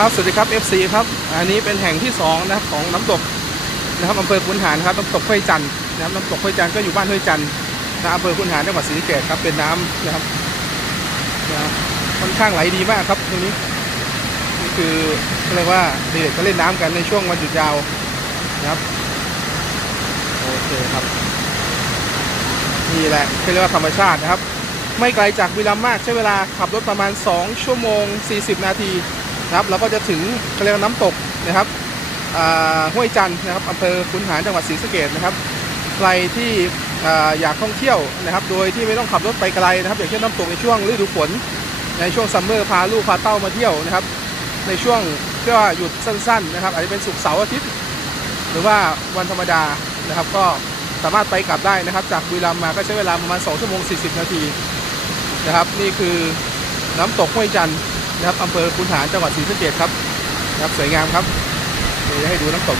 ครับสวัสดีครับ FC ครับอันนี้เป็นแห่งที่สองนะครับของน้ำตกนะครับอำเภอขุนหารครับน้ำตกห้วยจันทร์นะครับน้ำตกห้วยจันทร์ก็อยู่บ้านห้วยจันทร์นะอำเภอขุนหารจังหวัดศรีสะเกษครับเป็นน้ำนะครับนะครับค่อนข้างไหลดีมากครับตรงนี้นี่คือเรียกว่าเด็กๆก็เล่นน้ำกันในช่วงวันหยุดยาวนะครับโอเคครับนี่แหละเรียกว่าธรรมชาตินะครับ ไม่ไกลจากบุรีรัมมากใช้เวลาขับรถประมาณ 2 ชั่วโมง 40 นาที นะครับเราก็จะถึงเขาเรียกว่าน้ำตกนะครับห้วยจันนะครับอำเภอขุนหารจังหวัดศรีสะเกษนะครับใครที่ออยากท่องเที่ยวนะครับ โดยที่ไม่ต้องขับรถไปไกลนะครับ อย่างเช่นน้ำตกในช่วงฤดูฝนในช่วงซัมเมอร์พาลูกพาเต้ามาเที่ยวนะครับ ในช่วงเพื่อหยุดสั้น ๆ นะครับ อาจจะเป็นศุกร์เสาร์อาทิตย์ หรือว่าวันธรรมดานะครับ ก็สามารถไปกลับได้นะครับ จากบุรีรัมย์มาก็ใช้เวลาประมาณ 2 ชั่วโมง 40 นาทีนะครับ นี่คือน้ำตกห้วยจันทร์ นะครับอำเภอคุณหารจังหวัดศรีสะเกษครับครับสวยงามครับเดี๋ยวให้ดูน้ำตก